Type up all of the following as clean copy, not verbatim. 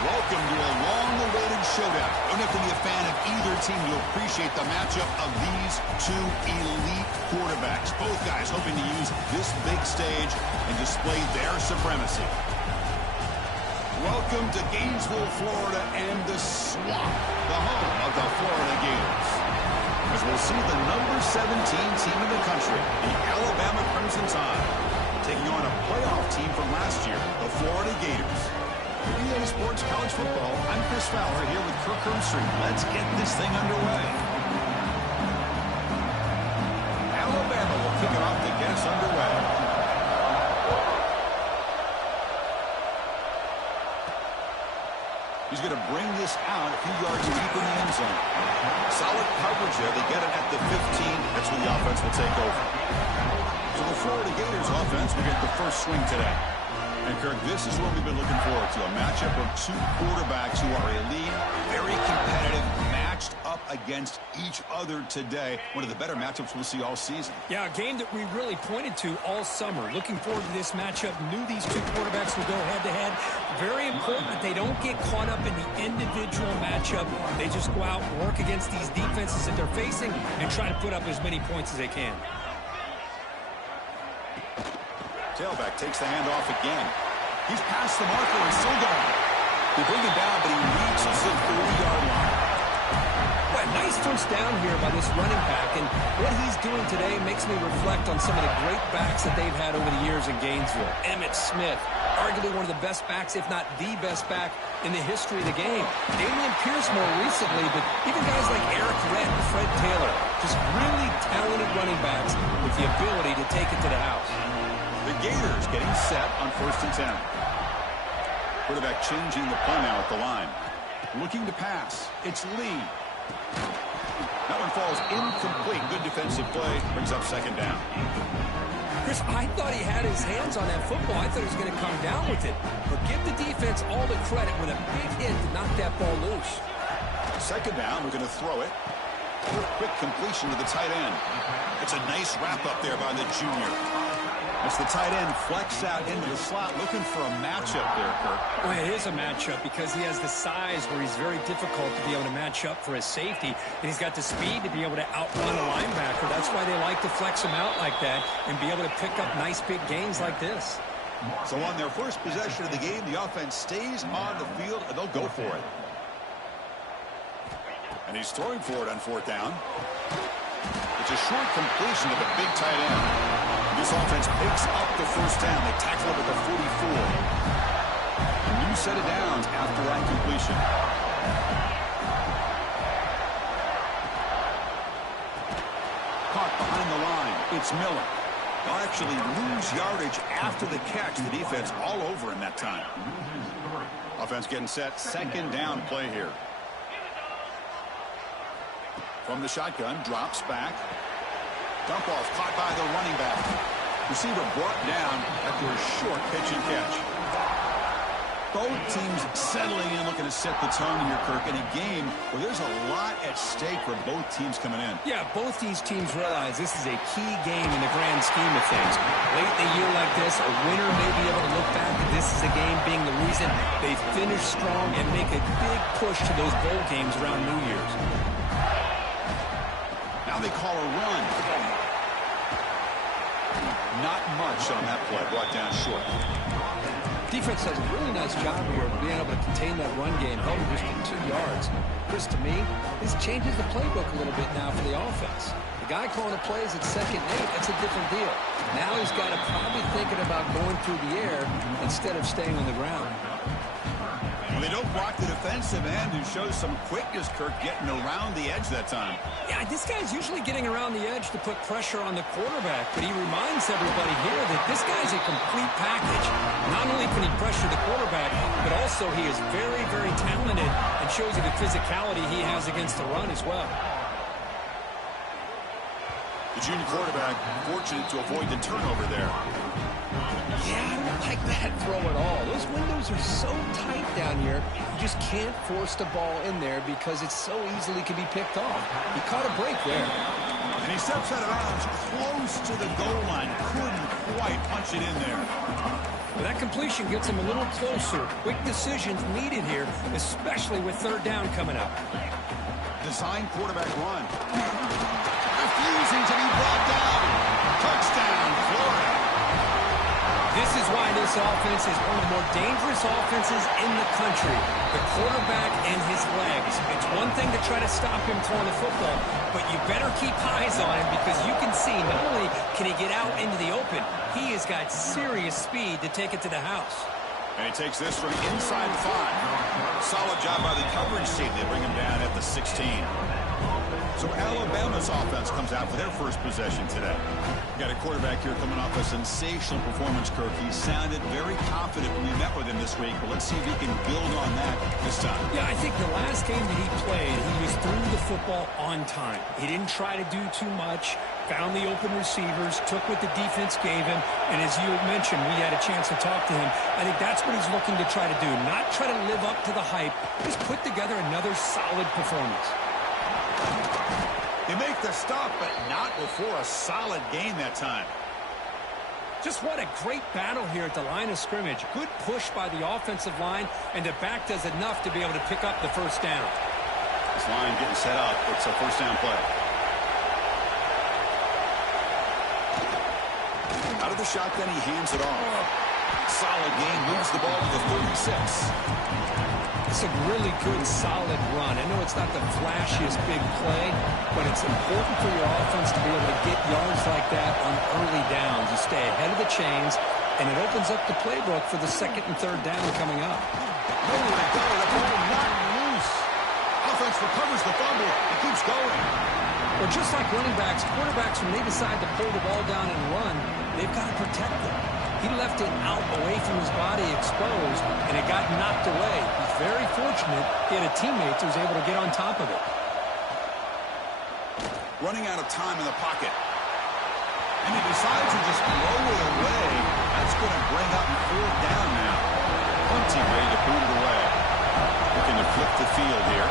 Welcome to a long-awaited showdown. You don't have to be a fan of either team to appreciate the matchup of these two elite quarterbacks. Both guys hoping to use this big stage and display their supremacy. Welcome to Gainesville, Florida, and the Swamp, the home of the Florida Gators. As we'll see the number 17 team in the country, the Alabama Crimson Tide, taking on a playoff team from last year, the Florida Gators. EA Sports College Football, I'm Chris Fowler here with Kirk Herbstreit. Let's get this thing underway. Alabama will kick it off to get us underway. He's going to bring this out a few yards deep in the end zone. Solid coverage there. They get it at the 15. That's when the offense will take over. So the Florida Gators offense will get the first swing today. And, Kirk, this is what we've been looking forward to, a matchup of two quarterbacks who are elite, very competitive, matched up against each other today. One of the better matchups we'll see all season. Yeah, a game that we really pointed to all summer. Looking forward to this matchup. Knew these two quarterbacks would go head-to-head. Very important that they don't get caught up in the individual matchup. They just go out and work against these defenses that they're facing and try to put up as many points as they can. Tailback takes the handoff again. He's past the marker and still going. They bring him down, but he reaches the 30-yard line. Well, nice first down here by this running back, and what he's doing today makes me reflect on some of the great backs that they've had over the years in Gainesville. Emmitt Smith, arguably one of the best backs, if not the best back in the history of the game. Damian Pierce more recently, but even guys like Eric Redd and Fred Taylor, just really talented running backs with the ability to take it to the house. The Gators getting set on 1st and 10. Quarterback changing the play now at the line. Looking to pass. It's Lee. That one falls incomplete. Good defensive play. Brings up 2nd down. Chris, I thought he had his hands on that football. I thought he was going to come down with it. But give the defense all the credit with a big hit to knock that ball loose. 2nd down. We're going to throw it. Quick completion to the tight end. It's a nice wrap up there by the junior. As the tight end flex out into the slot, looking for a matchup there, Kirk. Well, it is a matchup because he has the size where he's very difficult to be able to match up for his safety. And he's got the speed to be able to outrun a linebacker. That's why they like to flex him out like that and be able to pick up nice big gains like this. So on their first possession of the game, the offense stays on the field, and they'll go for it. And he's throwing for it on 4th down. It's a short completion to the big tight end. This offense picks up the first down. They tackle it at the 44. A new set of downs after that completion. Caught behind the line. It's Miller. They'll actually lose yardage after the catch. The defense all over him that time. Offense getting set. 2nd down play here. From the shotgun, drops back. Dump off caught by the running back. Receiver brought down after a short pitch and catch. Both teams settling in, looking to set the tone here, Kirk, in a game where there's a lot at stake for both teams coming in. Yeah, both these teams realize this is a key game in the grand scheme of things. Late in a year like this, a winner may be able to look back at this as a game being the reason they finish strong and make a big push to those bowl games around New Year's. Now they call a run. Not much on that play. Brought down short. Defense does a really nice job here of being able to contain that run game, held it just to 2 yards. Chris, to me, this changes the playbook a little bit now for the offense. The guy calling the plays at 2nd and 8, that's a different deal. Now he's got to probably thinking about going through the air instead of staying on the ground. Well, they don't block the defensive end, who shows some quickness, Kirk, getting around the edge that time. Yeah, this guy's usually getting around the edge to put pressure on the quarterback, but he reminds everybody here that this guy's a complete package. Not only can he pressure the quarterback, but also he is very, very talented and shows you the physicality he has against the run as well. The junior quarterback fortunate to avoid the turnover there. Yeah, I don't like that throw at all. Those windows are so tight down here, you just can't force the ball in there because it so easily can be picked off. He caught a break there. And he steps out of bounds close to the goal line. Couldn't quite punch it in there. Well, that completion gets him a little closer. Quick decisions needed here, especially with third down coming up. Design quarterback run. Refusing to be brought down. Touchdown, Florida. This is why this offense is one of the more dangerous offenses in the country. The quarterback and his legs. It's one thing to try to stop him throwing the football, but you better keep eyes on him because you can see not only can he get out into the open, he has got serious speed to take it to the house. And he takes this from inside 5. Solid job by the coverage team. They bring him down at the 16. So Alabama's offense comes out for their first possession today. Got a quarterback here coming off a sensational performance, Kirk. He sounded very confident when we met with him this week, but let's see if he can build on that this time. Yeah, I think the last game that he played, he was through the football on time. He didn't try to do too much, found the open receivers, took what the defense gave him, and as you mentioned, we had a chance to talk to him. I think that's what he's looking to try to do, not try to live up to the hype, just put together another solid performance. They make the stop, but not before a solid game that time. Just what a great battle here at the line of scrimmage. Good push by the offensive line, and the back does enough to be able to pick up the first down. This line getting set up. It's a first down play. Out of the shotgun, he hands it off. Solid game, moves the ball to the 36. It's a really good, solid run. I know it's not the flashiest big play, but it's important for your offense to be able to get yards like that on early downs. You stay ahead of the chains, and it opens up the playbook for the second and third down coming up. Nowhere to go. The ball not loose. Offense recovers the fumble. It keeps going. Well, just like running backs, quarterbacks, when they decide to pull the ball down and run, they've got to protect it. He left it out away from his body exposed, and it got knocked away. He's very fortunate he had a teammate who was able to get on top of it. Running out of time in the pocket. And he decides to just blow it away. That's going to bring up fourth down now. Plenty ready to boot it away. Looking to flip the field here.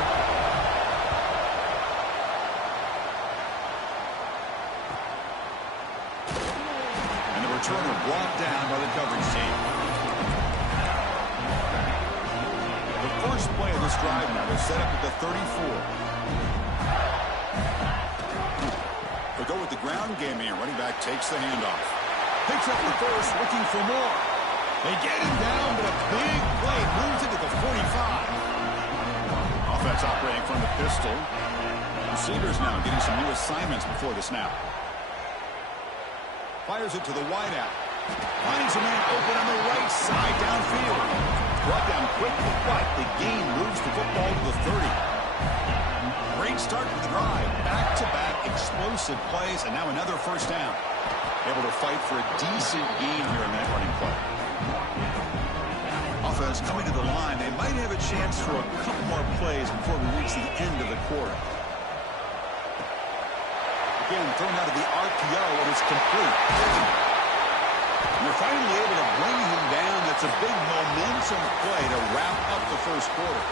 Returner brought down by the coverage team. The first play of this drive now is set up at the 34. They go with the ground game here. Running back takes the handoff. Picks up the first, looking for more. They get him down, but a big play moves it to the 45. Offense operating from the pistol. Receivers now getting some new assignments before the snap. Fires it to the wideout. Finds a man open on the right side downfield. Brought down quickly, but the gain moves the football to the 30. Great start to the drive. Back-to-back explosive plays, and now another first down. Able to fight for a decent gain here in that running play. Offense coming to the line. They might have a chance for a couple more plays before we reach the end of the quarter. Again, thrown out of the RPO, and it's complete. And they're finally able to bring him down. That's a big momentum play to wrap up the first quarter.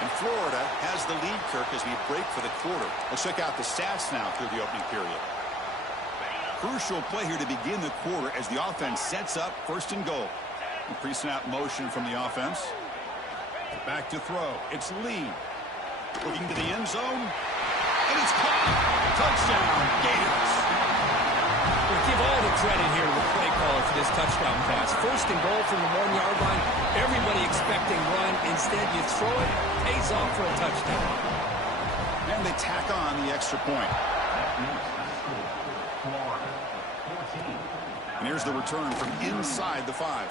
And Florida has the lead, Kirk, as we break for the quarter. Let's check out the stats now through the opening period. Crucial play here to begin the quarter as the offense sets up first and goal. Pre-snap motion from the offense. Back to throw. It's Lee. Looking to the end zone. And it's caught. Touchdown, Gators. We'll give all the credit here to the play caller for this touchdown pass. First and goal from the 1-yard line. Everybody expecting run. Instead, you throw it, pays off for a touchdown. And they tack on the extra point. And here's the return from inside the 5.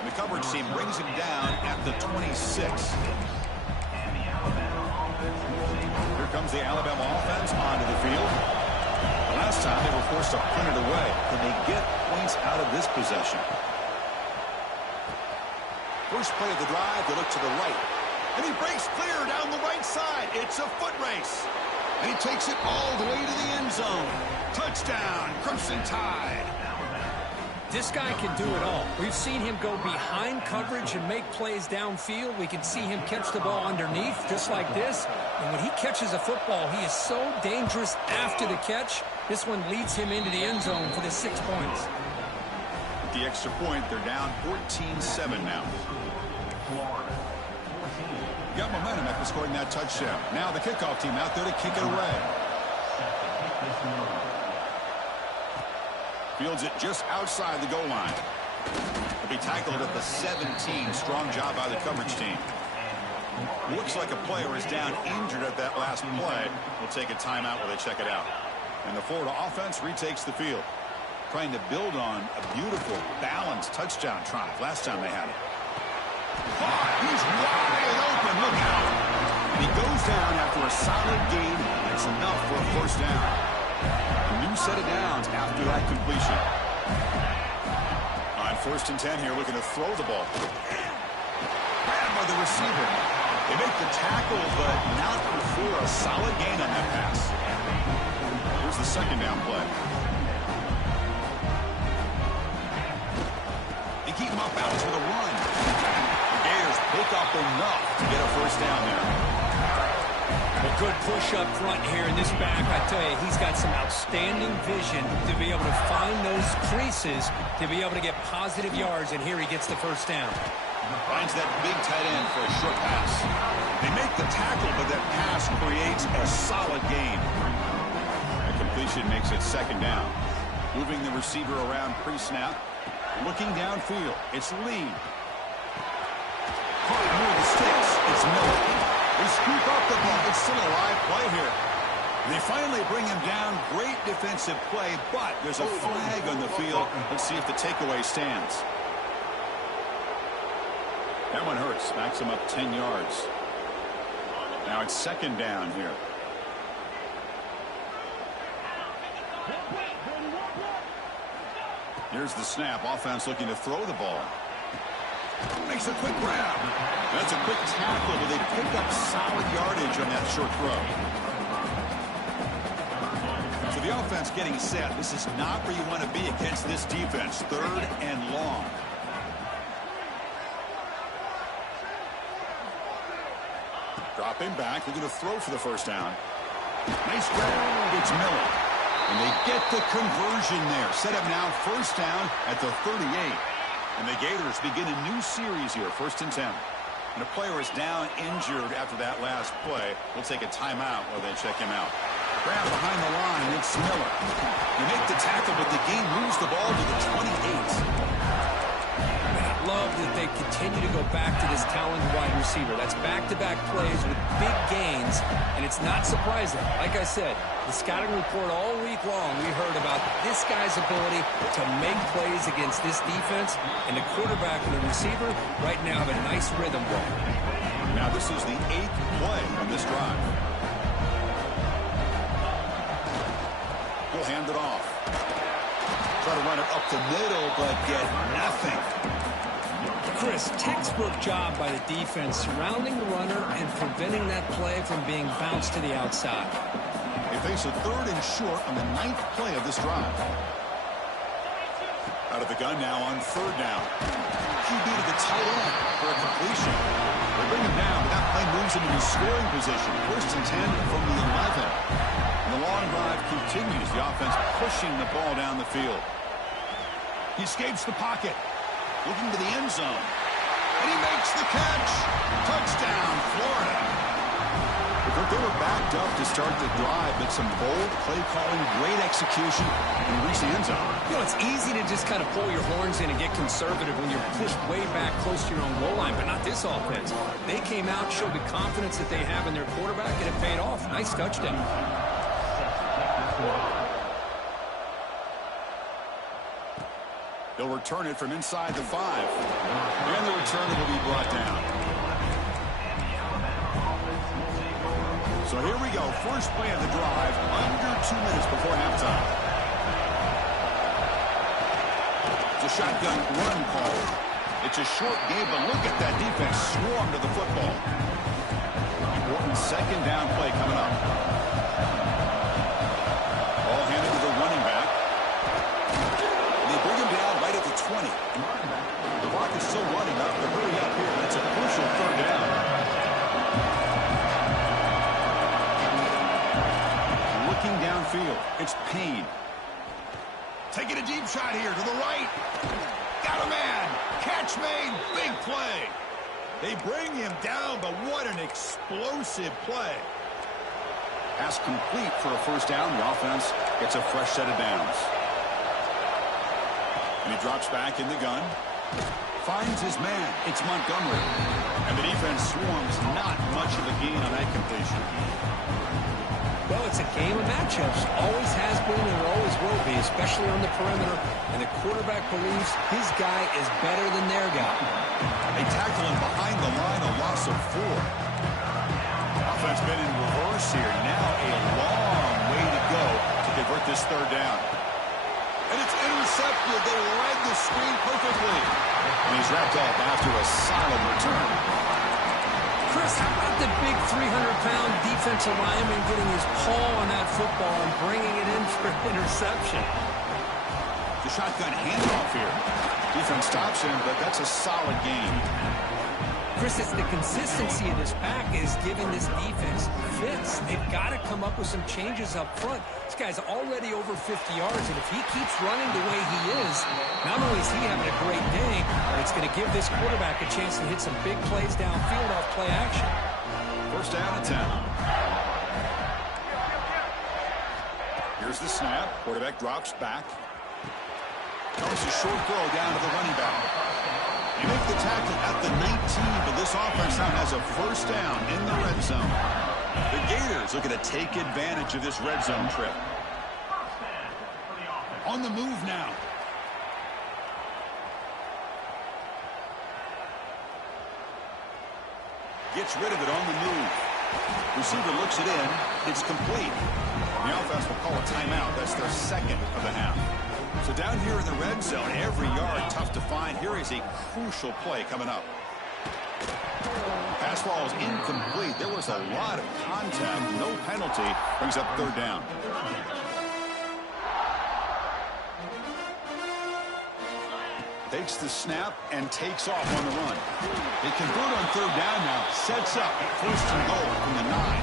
And the coverage team brings him down at the 26. Here comes the Alabama offense onto the field. Last time they were forced to punt it away. Can they get points out of this possession? First play of the drive, they look to the right. And he breaks clear down the right side. It's a foot race. And he takes it all the way to the end zone. Touchdown, Crimson Tide. This guy can do it all. We've seen him go behind coverage and make plays downfield. We can see him catch the ball underneath just like this. And when he catches a football, he is so dangerous after the catch. This one leads him into the end zone for the 6 points. With the extra point, they're down 14-7 now. Got momentum after scoring that touchdown. Now the kickoff team out there to kick it away. Fields it just outside the goal line. He'll be tackled at the 17. Strong job by the coverage team. Looks like a player is down injured at that last play. We'll take a timeout while they check it out. And the Florida offense retakes the field, trying to build on a beautiful, balanced touchdown drive last time they had it. He's wide open. Look out. And he goes down after a solid gain. That's enough for a first down. A new set of downs after that completion. On 1st and 10 here, looking to throw the ball. Grabbed by the receiver. They make the tackle, but not before a solid gain on that pass. Here's the 2nd down play. They keep him off balance with a run. The Gators pick up enough to get a first down there. A good push up front here in this back. I tell you, he's got some outstanding vision to be able to find those creases, to be able to get positive yards, and here he gets the first down. Finds that big tight end for a short pass. They make the tackle, but that pass creates a solid gain. The completion makes it 2nd down. Moving the receiver around pre-snap. Looking downfield. It's Lee. Caught near the sticks. It's Miller. They scoop up the ball. It's still a live play here. They finally bring him down. Great defensive play, but there's a flag on the field. Let's see if the takeaway stands. That one hurts. Backs him up 10 yards. Now it's 2nd down here. Here's the snap. Offense looking to throw the ball. Makes a quick grab. That's a quick tackle, but they pick up solid yardage on that short throw. So the offense getting set. This is not where you want to be against this defense. 3rd and long. Dropping back. Looking to throw for the first down. Nice grab. It's Miller. And they get the conversion there. Set up now 1st down at the 38. And the Gators begin a new series here, 1st and 10. And a player is down injured after that last play. We'll take a timeout while they check him out. Grab behind the line, it's Miller. They make the tackle, but the game moves the ball to the 28. I love that they continue to go back to this talented wide receiver. That's back-to-back plays with big gains, and it's not surprising. Like I said, the scouting report all week long, we heard about this guy's ability to make plays against this defense, and the quarterback and the receiver right now have a nice rhythm going. Now this is the 8th play on this drive. He'll hand it off. Try to run it up the middle, but get nothing. Chris, textbook job by the defense surrounding the runner and preventing that play from being bounced to the outside. They face a 3rd and short on the 9th play of this drive. Out of the gun now on 3rd down. QB to the tight end for a completion. They bring him down, but that play moves him into scoring position. 1st and 10 from the 11. And the long drive continues. The offense pushing the ball down the field. He escapes the pocket. Looking to the end zone. And he makes the catch. Touchdown, Florida. They were backed up to start the drive, but some bold play calling, great execution, and reach the end zone. You know, it's easy to just kind of pull your horns in and get conservative when you're pushed way back close to your own goal line, but not this offense. They came out, showed the confidence that they have in their quarterback, and it paid off. Nice touchdown. They'll return it from inside the 5. And the return will be brought down. So here we go. First play of the drive. Under 2 minutes before halftime. It's a shotgun run call. It's a short game, but look at that defense swarm to the football. Important 2nd down play coming up. Ball handed to the running back. They bring him down right at the running up. They're really up here. That's a crucial third down. Looking downfield, it's Payne. Taking a deep shot here to the right. Got a man. Catch made. Big play. They bring him down, but what an explosive play. Pass complete for a first down. The offense gets a fresh set of downs. And he drops back in the gun. Finds his man. It's Montgomery. And the defense swarms. Not much of a gain on that completion. Well, it's a game of matchups. Always has been and always will be, especially on the perimeter. And the quarterback believes his guy is better than their guy. They tackle him behind the line, a loss of 4. Offense been in reverse here. Now a long way to go to convert this third down. And it's intercepted. They read the screen perfectly. And he's wrapped up after a solid return. Chris, how about the big 300-pound defensive lineman getting his paw on that football and bringing it in for an interception? The shotgun handoff here. Defense stops him, but that's a solid game. Chris, it's the consistency of this pack is giving this defense fits. They've got to come up with some changes up front. This guy's already over 50 yards, and if he keeps running the way he is, not only is he having a great day, but it's going to give this quarterback a chance to hit some big plays downfield off play action. First down and 10. Here's the snap. Quarterback drops back. Comes a short throw down to the running back. You make the tackle at the 19, but this offense now has a first down in the red zone. The Gators looking to take advantage of this red zone trip. On the move now. Gets rid of it on the move. Receiver looks it in. It's complete. The offense will call a timeout. That's their second of the half. So down here in the red zone, every yard tough to find. Here is a crucial play coming up. Pass ball is incomplete. There was a lot of contact. No penalty. Brings up third down. Takes the snap and takes off on the run. They convert on third down now. Sets up first and goal from the 9.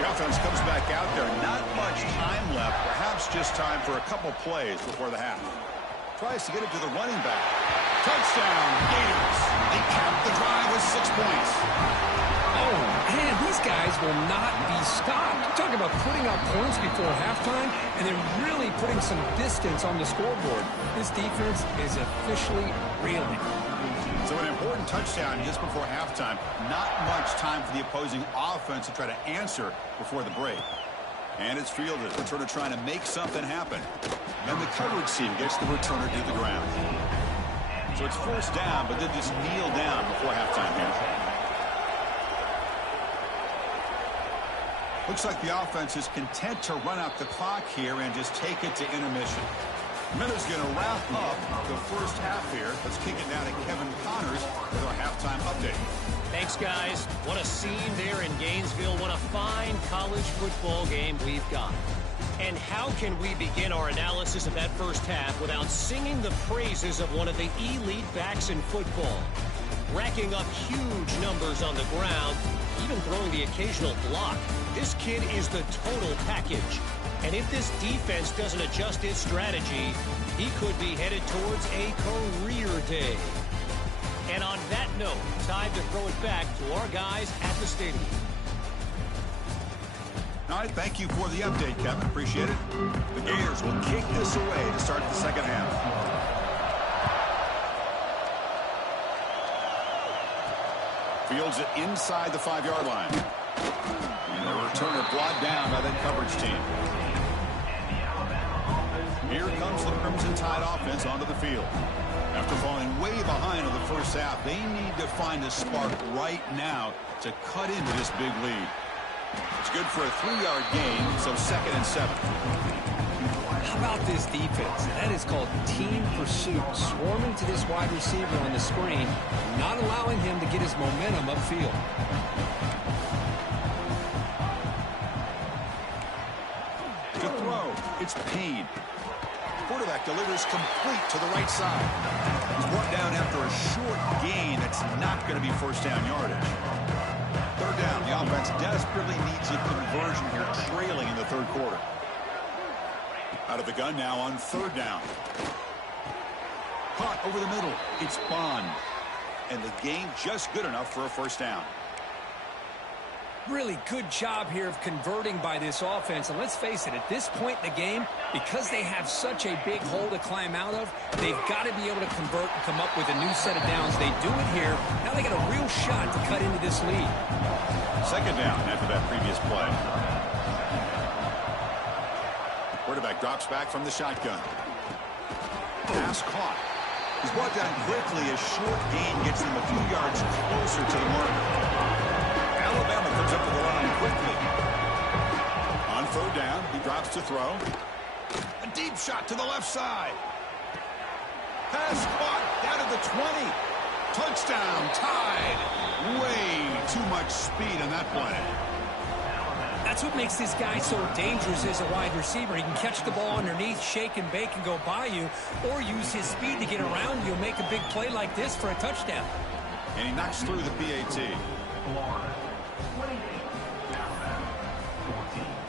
The offense comes back out there. Not much time left. Perhaps just time for a couple plays before the half. Tries to get it to the running back. Touchdown, Gators. They cap the drive with 6 points. Oh, man, these guys will not be stopped. Talk about putting up points before halftime, and then really putting some distance on the scoreboard. This defense is officially reeling. So an important touchdown just before halftime. Not much time for the opposing offense to try to answer before the break. And it's fielded. Returner trying to make something happen. And the coverage team gets the returner to the ground. So it's first down, but then just kneel down before halftime here. Looks like the offense is content to run out the clock here and just take it to intermission. Miller's going to wrap up the first half here. Let's kick it down to Kevin Connors with our halftime update. Thanks, guys. What a scene there in Gainesville. What a fine college football game we've got. And how can we begin our analysis of that first half without singing the praises of one of the elite backs in football? Racking up huge numbers on the ground, even throwing the occasional block. This kid is the total package. And if this defense doesn't adjust its strategy, he could be headed towards a career day. And on that note, time to throw it back to our guys at the stadium. All right, thank you for the update, Kevin. Appreciate it. The Gators will kick this away to start the second half. Fields it inside the 5-yard line. And the returner brought down by that coverage team. Here comes the Crimson Tide offense onto the field. After falling way behind in the first half, they need to find a spark right now to cut into this big lead. It's good for a 3-yard gain, so 2nd and 7. How about this defense? That is called team pursuit. Swarming to this wide receiver on the screen, not allowing him to get his momentum upfield. To throw, it's Payne. Quarterback delivers complete to the right side. He's brought down after a short gain. That's not going to be first down yardage. Third down. The offense desperately needs a conversion here, trailing in the third quarter. Out of the gun now on third down. Caught over the middle. It's Bond. And the gain just good enough for a first down. Really good job here of converting by this offense. And let's face it, at this point in the game, because they have such a big hole to climb out of, they've got to be able to convert and come up with a new set of downs. They do it here. Now they got a real shot to cut into this lead. Second down after that previous play. Quarterback drops back from the shotgun. Pass caught. He's brought down quickly. A short gain gets him a few yards closer to the marker. Alabama comes up to the line quickly. On third down, he drops to throw. A deep shot to the left side. Pass caught down at the 20. Touchdown, tied. Way too much speed on that play. That's what makes this guy so dangerous as a wide receiver. He can catch the ball underneath, shake and bake and go by you, or use his speed to get around you and make a big play like this for a touchdown. And he knocks through the PAT.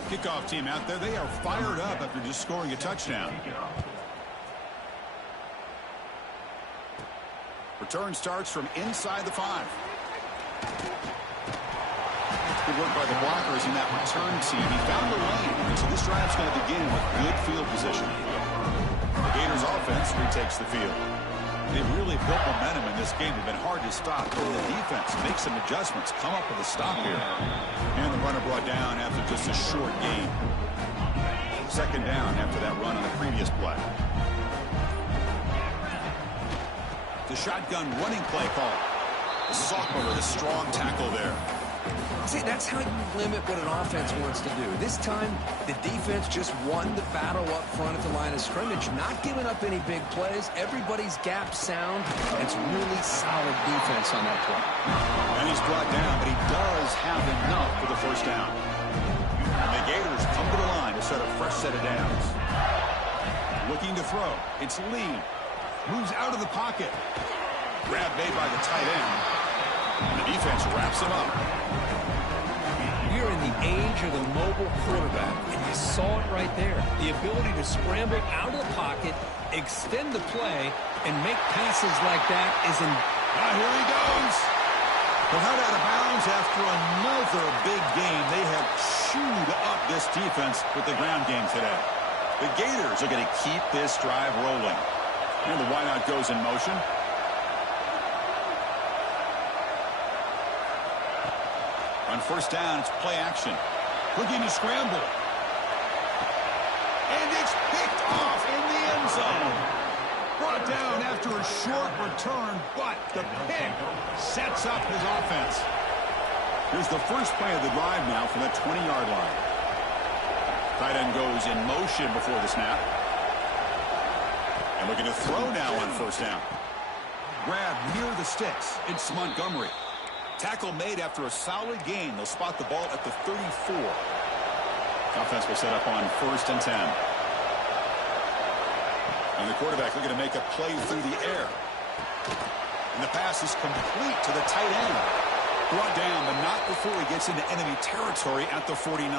Kickoff team out there. They are fired up after just scoring a touchdown. Return starts from inside the 5. Good work by the blockers in that return team. He found the lane, and so this drive's going to begin with good field position. The Gators offense retakes the field. They've really built momentum in this game. They've been hard to stop. But the defense makes some adjustments, come up with a stop here. And the runner brought down after just a short gain. Second down after that run on the previous play. The shotgun running play call. The sophomore with a strong tackle there. See, that's how you limit what an offense wants to do. This time, the defense just won the battle up front at the line of scrimmage, not giving up any big plays. Everybody's gap sound. It's really solid defense on that play. And he's brought down, but he does have enough for the first down. And the Gators come to the line to set a fresh set of downs. Looking to throw. It's Lee. Moves out of the pocket. Grab made by the tight end. And the defense wraps him up. We're in the age of the mobile quarterback, and you saw it right there. The ability to scramble out of the pocket, extend the play, and make passes like that is in... Here he goes. Well, out of bounds after another big game. They have chewed up this defense with the ground game today. The Gators are going to keep this drive rolling. And the wideout goes in motion. On first down, it's play action. Looking to scramble. And it's picked off in the end zone. Brought down after a short return, but the pick sets up his offense. Here's the first play of the drive now from the 20-yard line. Tight end goes in motion before the snap. And looking to throw now on first down. Grab near the sticks. It's Montgomery. Tackle made after a solid gain. They'll spot the ball at the 34. Offense will set up on first and 10. And the quarterback looking to make a play through the air. And the pass is complete to the tight end. Brought down, but not before he gets into enemy territory at the 49.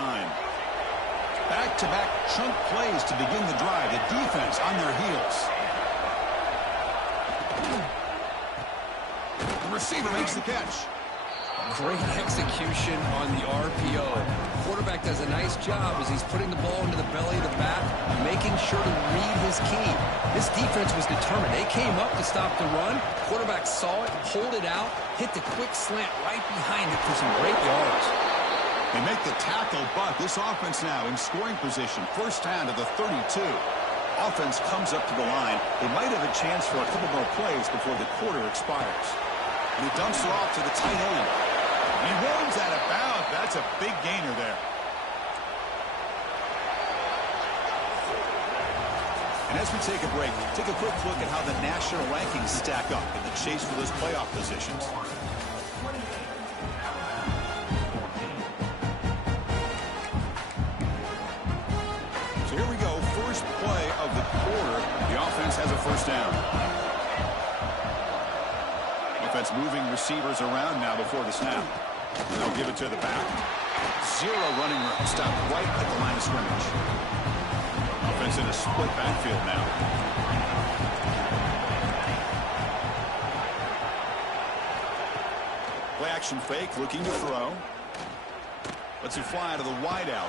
Back-to-back chunk plays to begin the drive. The defense on their heels. The receiver makes the catch. Great execution on the RPO. Quarterback does a nice job as he's putting the ball into the belly of the back, making sure to read his key. This defense was determined. They came up to stop the run. Quarterback saw it, pulled it out, hit the quick slant right behind it for some great yards. They make the tackle, but this offense now in scoring position. First down to the 32. Offense comes up to the line. They might have a chance for a couple more plays before the quarter expires. And he dumps it off to the tight end. And he rolls out of bounds. That's a big gainer there. And as we take a break, take a quick look at how the national rankings stack up in the chase for those playoff positions. So here we go. First play of the quarter. The offense has a first down. defense moving receivers around now before the snap. And they'll give it to the back. Zero running room. Stopped right at the line of scrimmage. Offense in a split backfield now. Play action fake, looking to throw. Lets it fly to the wideout.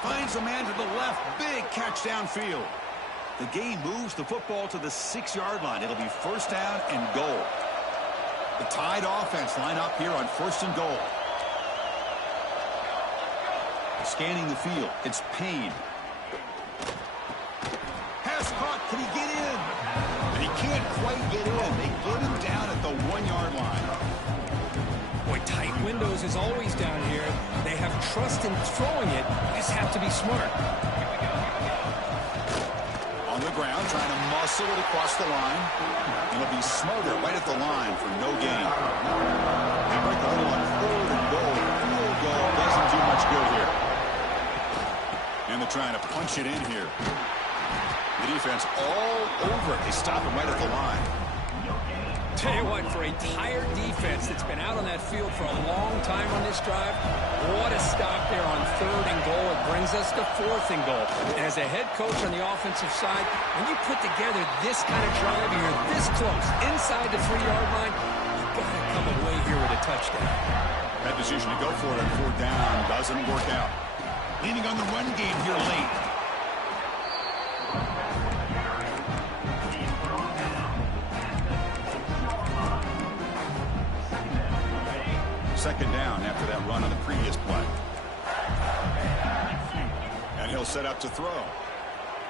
Finds a man to the left. Big catch downfield. The game moves the football to the 6-yard line. It'll be first down and goal. The Tide offense line up here on first and goal. Scanning the field. It's Payne. Pass caught. Can he get in? And he can't quite get in. They get him down at the 1-yard line. Boy, tight windows is always down here. They have trust in throwing it. Just have to be smart. On the ground, trying to muscle it across the line. It'll be smothered right at the line for no gain. They break the hole on third and goal. Field goal doesn't do much good here. And they're trying to punch it in here. The defense all over it. They stop him right at the line. Tell you what, for a tired defense that's been out on that field for a long time on this drive, what a stop there on third and goal. It brings us to fourth and goal. And as a head coach on the offensive side, when you put together this kind of drive, you're this close, inside the 3-yard line, you've got to come away here with a touchdown. That decision to go for it on fourth down doesn't work out. Leaning on the run game here late. Second down after that run on the previous play. And he'll set up to throw.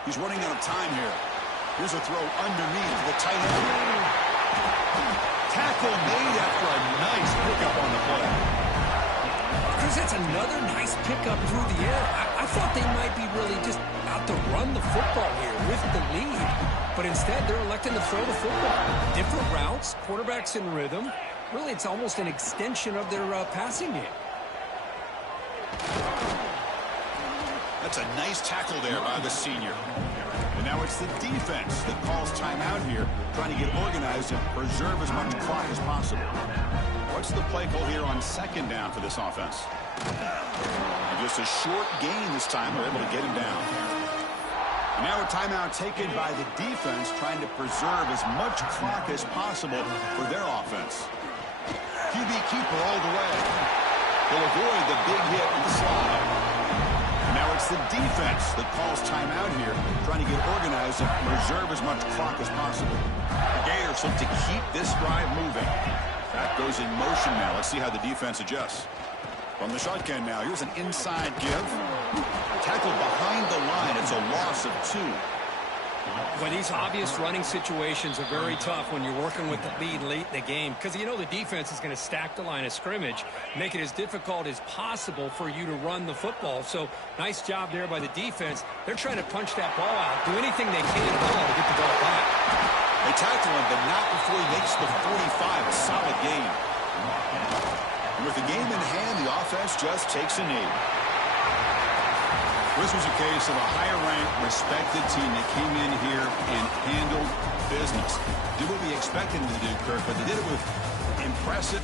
He's running out of time here. Here's a throw underneath the tight end. Tackle made after a nice pickup on the play. Because that's another nice pickup through the air. I thought they might be really just out to run the football here with the lead. But instead, they're electing to throw the football. Different routes, quarterbacks in rhythm. Really, it's almost an extension of their passing game. That's a nice tackle there by the senior. And now it's the defense that calls timeout here, trying to get organized and preserve as much clock as possible. What's the play call here on second down for this offense? And just a short gain this time. They're able to get him down. And now a timeout taken by the defense, trying to preserve as much clock as possible for their offense. QB keeper all the way. He'll avoid the big hit in the slide. And now it's the defense that calls timeout here, trying to get organized and preserve as much clock as possible. The Gators look to keep this drive moving. That goes in motion now. Let's see how the defense adjusts. From the shotgun now, here's an inside give. Tackled behind the line. It's a loss of 2. Well, these obvious running situations are very tough when you're working with the lead late in the game, because you know the defense is going to stack the line of scrimmage, make it as difficult as possible for you to run the football. So nice job there by the defense. They're trying to punch that ball out, do anything they can at all to get the ball back. They tackle him, but not before he makes the 45. A solid gain. And with the game in hand, the offense just takes a knee. This was a case of a higher-ranked, respected team that came in here and handled business. Did what we expected them to do, Kirk, but they did it with impressive